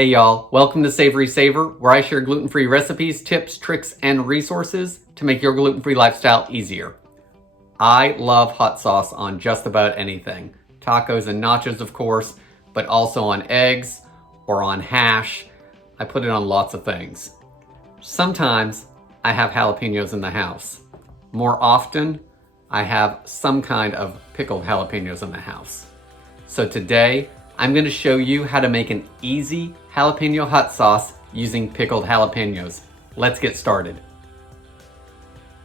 Hey y'all, welcome to Savorysaver, where I share gluten-free recipes, tips, tricks, and resources to make your gluten-free lifestyle easier. I love hot sauce on just about anything. Tacos and nachos, of course, but also on eggs or on hash. I put it on lots of things. Sometimes I have jalapenos in the house. More often, I have some kind of pickled jalapenos in the house. So today, I'm going to show you how to make an easy jalapeno hot sauce using pickled jalapenos. Let's get started.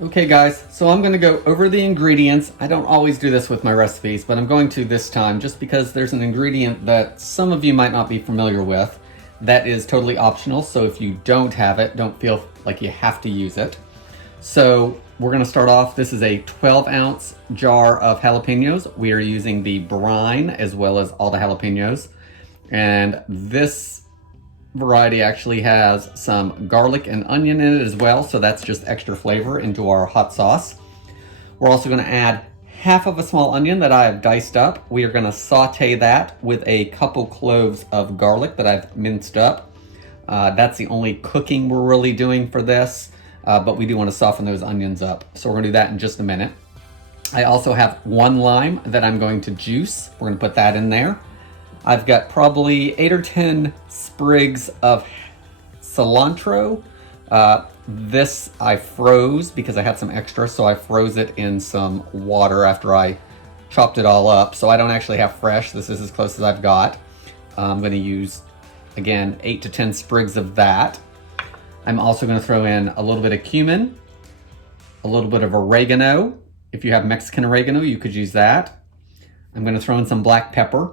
Okay guys, so I'm going to go over the ingredients. I don't always do this with my recipes, but I'm going to this time just because there's an ingredient that some of you might not be familiar with that is totally optional. So if you don't have it, don't feel like you have to use it. So we're going to start off. This is a 12-ounce jar of jalapenos. We are using the brine as well as all the jalapenos. And this variety actually has some garlic and onion in it as well. So that's just extra flavor into our hot sauce. We're also going to add half of a small onion that I have diced up. We are going to saute that with a couple cloves of garlic that I've minced up. That's the only cooking we're really doing for this. But we do want to soften those onions up. So we're going to do that in just a minute. I also have 1 lime that I'm going to juice. We're going to put that in there. I've got probably 8 or 10 sprigs of cilantro. This I froze because I had some extra, so I froze it in some water after I chopped it all up. So I don't actually have fresh. This is as close as I've got. I'm going to use, again, 8 to 10 sprigs of that. I'm also going to throw in a little bit of cumin, a little bit of oregano. If you have Mexican oregano, you could use that. I'm going to throw in some black pepper.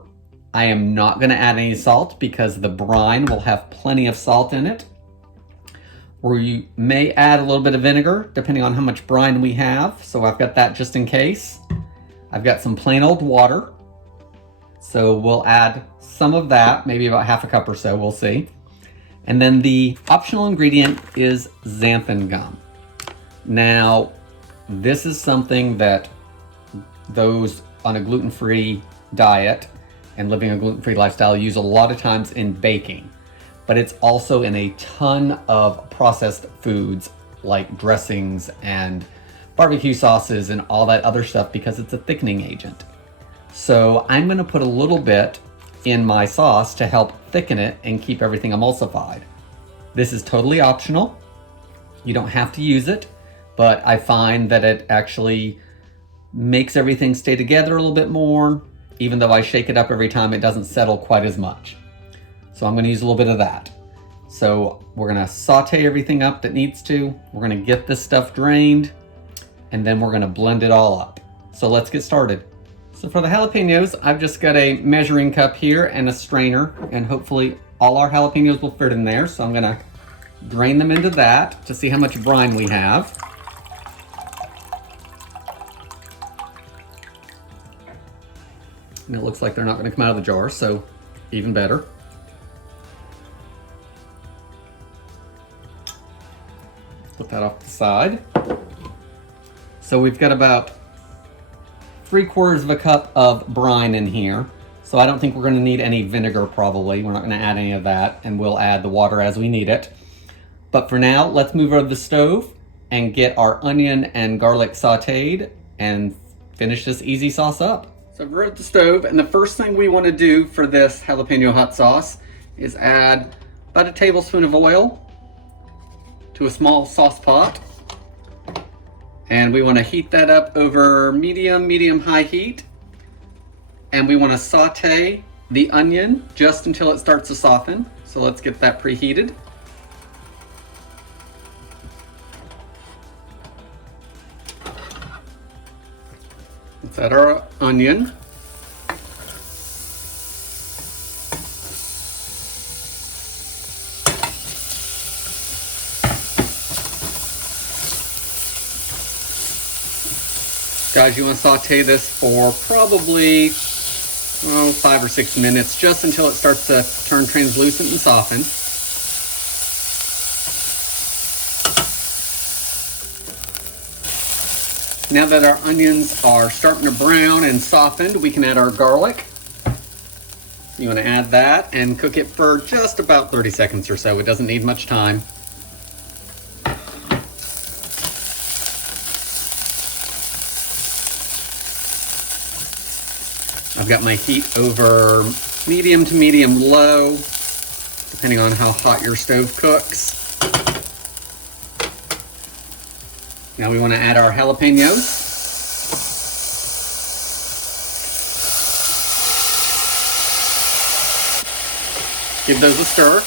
I am not going to add any salt because the brine will have plenty of salt in it. Or you may add a little bit of vinegar depending on how much brine we have. So I've got that just in case. I've got some plain old water. So we'll add some of that, maybe about half a cup or so, we'll see. And then the optional ingredient is xanthan gum. Now, this is something that those on a gluten-free diet and living a gluten-free lifestyle use a lot of times in baking, but it's also in a ton of processed foods like dressings and barbecue sauces and all that other stuff because it's a thickening agent. So I'm gonna put a little bit in my sauce to help thicken it and keep everything emulsified. This is totally optional. You don't have to use it, but I find that it actually makes everything stay together a little bit more. Even though I shake it up every time, it doesn't settle quite as much. So I'm gonna use a little bit of that. So we're gonna saute everything up that needs to. We're gonna get this stuff drained, and then we're gonna blend it all up. So let's get started. So for the jalapenos, I've just got a measuring cup here and a strainer, and hopefully all our jalapenos will fit in there. So I'm gonna drain them into that to see how much brine we have. And it looks like they're not gonna come out of the jar, so even better. Put that off to the side. So we've got about 3/4 of a cup of brine in here. So I don't think we're gonna need any vinegar probably. We're not gonna add any of that, and we'll add the water as we need it. But for now, let's move over to the stove and get our onion and garlic sauteed and finish this easy sauce up. So we're at the stove, and the first thing we wanna do for this jalapeno hot sauce is add about a tablespoon of oil to a small sauce pot. And we want to heat that up over medium-high heat. And we want to saute the onion just until it starts to soften. So let's get that preheated. Let's add our onion. Guys, you want to saute this for probably 5 or 6 minutes, just until it starts to turn translucent and soften. Now that our onions are starting to brown and softened, we can add our garlic. You want to add that and cook it for just about 30 seconds or so. It doesn't need much time. I've got my heat over medium to medium low, depending on how hot your stove cooks. Now we want to add our jalapenos. Give those a stir.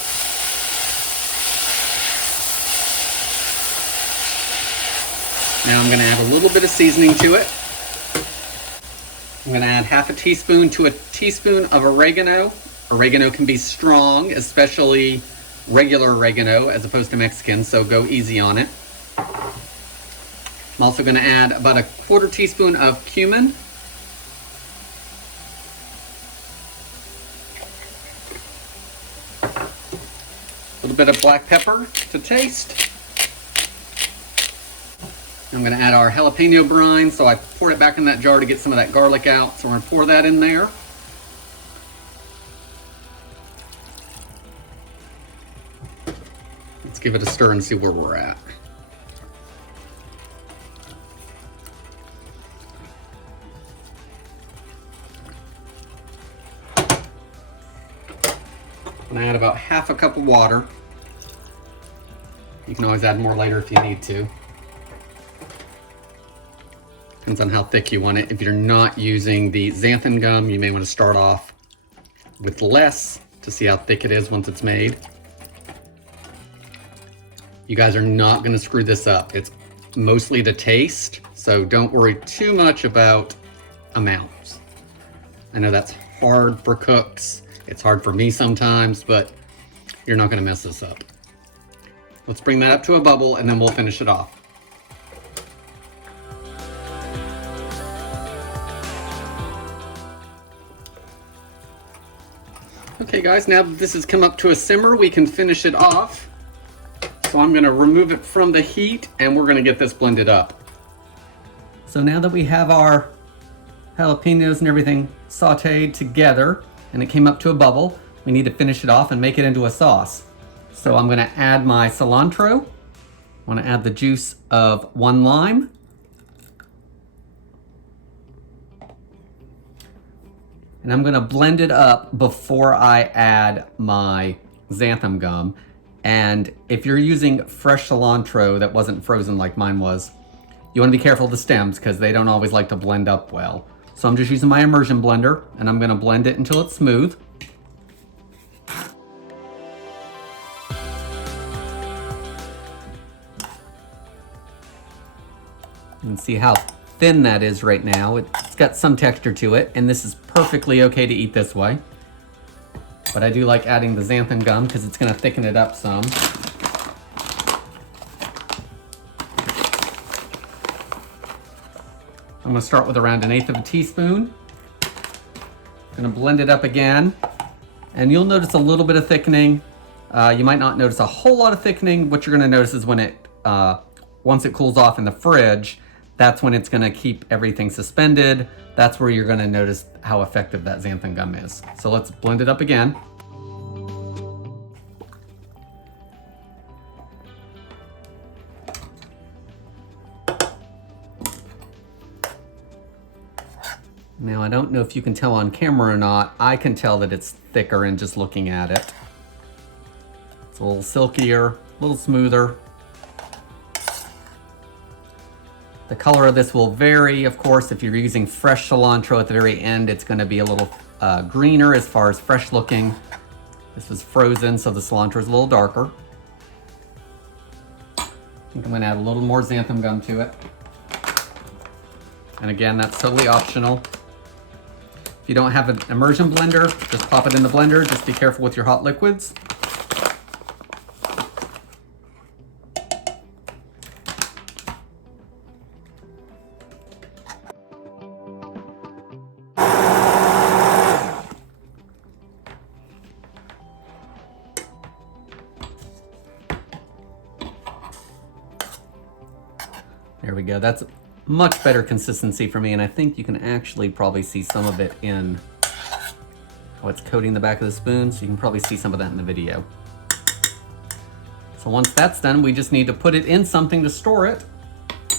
Now I'm going to add a little bit of seasoning to it. I'm going to add half a teaspoon to a teaspoon of oregano. Oregano can be strong, especially regular oregano as opposed to Mexican, so go easy on it. I'm also going to add about a quarter teaspoon of cumin. A little bit of black pepper to taste. I'm going to add our jalapeno brine, so I poured it back in that jar to get some of that garlic out, so we're going to pour that in there. Let's give it a stir and see where we're at. I'm going to add about half a cup of water. You can always add more later if you need to. Depends on how thick you want it. If you're not using the xanthan gum, you may want to start off with less to see how thick it is once it's made. You guys are not going to screw this up. It's mostly to taste, so don't worry too much about amounts. I know that's hard for cooks. It's hard for me sometimes, but you're not going to mess this up. Let's bring that up to a bubble and then we'll finish it off. Okay guys, now that this has come up to a simmer, we can finish it off. So I'm going to remove it from the heat and we're going to get this blended up. So now that we have our jalapenos and everything sauteed together and it came up to a bubble, we need to finish it off and make it into a sauce. So I'm going to add my cilantro. I want to add the juice of 1 lime. And I'm going to blend it up before I add my xanthan gum. And if you're using fresh cilantro that wasn't frozen like mine was, you want to be careful of the stems because they don't always like to blend up well. So I'm just using my immersion blender and I'm going to blend it until it's smooth. You can see how thin that is right now. It's got some texture to it, and this is perfectly okay to eat this way. But I do like adding the xanthan gum because it's going to thicken it up some. I'm going to start with around 1/8 of a teaspoon. I'm going to blend it up again, and you'll notice a little bit of thickening. You might not notice a whole lot of thickening. What you're going to notice is when it, once it cools off in the fridge, that's when it's going to keep everything suspended. That's where you're going to notice how effective that xanthan gum is. So let's blend it up again. Now I don't know if you can tell on camera or not. I can tell that it's thicker in just looking at it. It's a little silkier, a little smoother. The color of this will vary, of course. If you're using fresh cilantro at the very end, it's going to be a little greener as far as fresh looking. This was frozen, so the cilantro is a little darker. I think I'm going to add a little more xanthan gum to it. And again, that's totally optional. If you don't have an immersion blender, just pop it in the blender. Just be careful with your hot liquids. There we go. That's much better consistency for me, and I think you can actually probably see some of it in how it's coating the back of the spoon, so you can probably see some of that in the video. So once that's done, we just need to put it in something to store it. So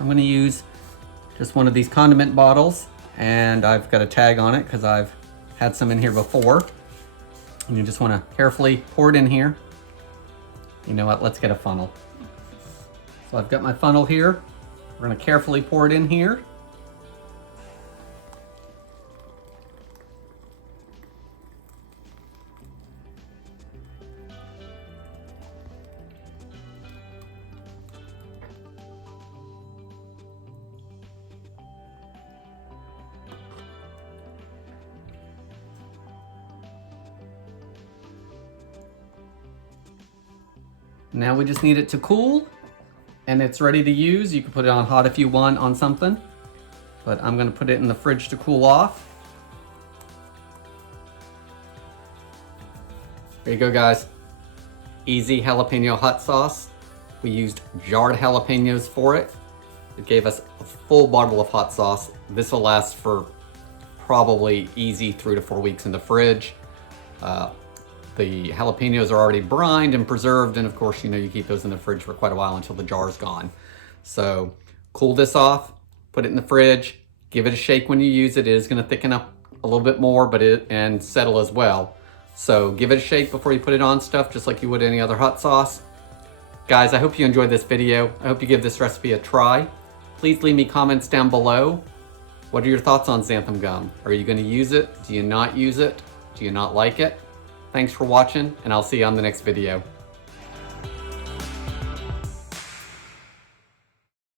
I'm gonna use just one of these condiment bottles, and I've got a tag on it because I've had some in here before. And you just wanna carefully pour it in here. You know what, let's get a funnel. So I've got my funnel here. We're gonna carefully pour it in here. Now we just need it to cool, and it's ready to use. You can put it on hot if you want on something, but I'm gonna put it in the fridge to cool off. There you go, guys. Easy jalapeno hot sauce. We used jarred jalapenos for it. It gave us a full bottle of hot sauce. This will last for probably easy 3 to 4 weeks in the fridge. The jalapenos are already brined and preserved, and of course, you know, you keep those in the fridge for quite a while until the jar's gone. So cool this off, put it in the fridge, give it a shake when you use it. It is gonna thicken up a little bit more, and settle as well. So give it a shake before you put it on stuff, just like you would any other hot sauce. Guys, I hope you enjoyed this video. I hope you give this recipe a try. Please leave me comments down below. What are your thoughts on xanthan gum? Are you gonna use it? Do you not use it? Do you not like it? Thanks for watching, and I'll see you on the next video.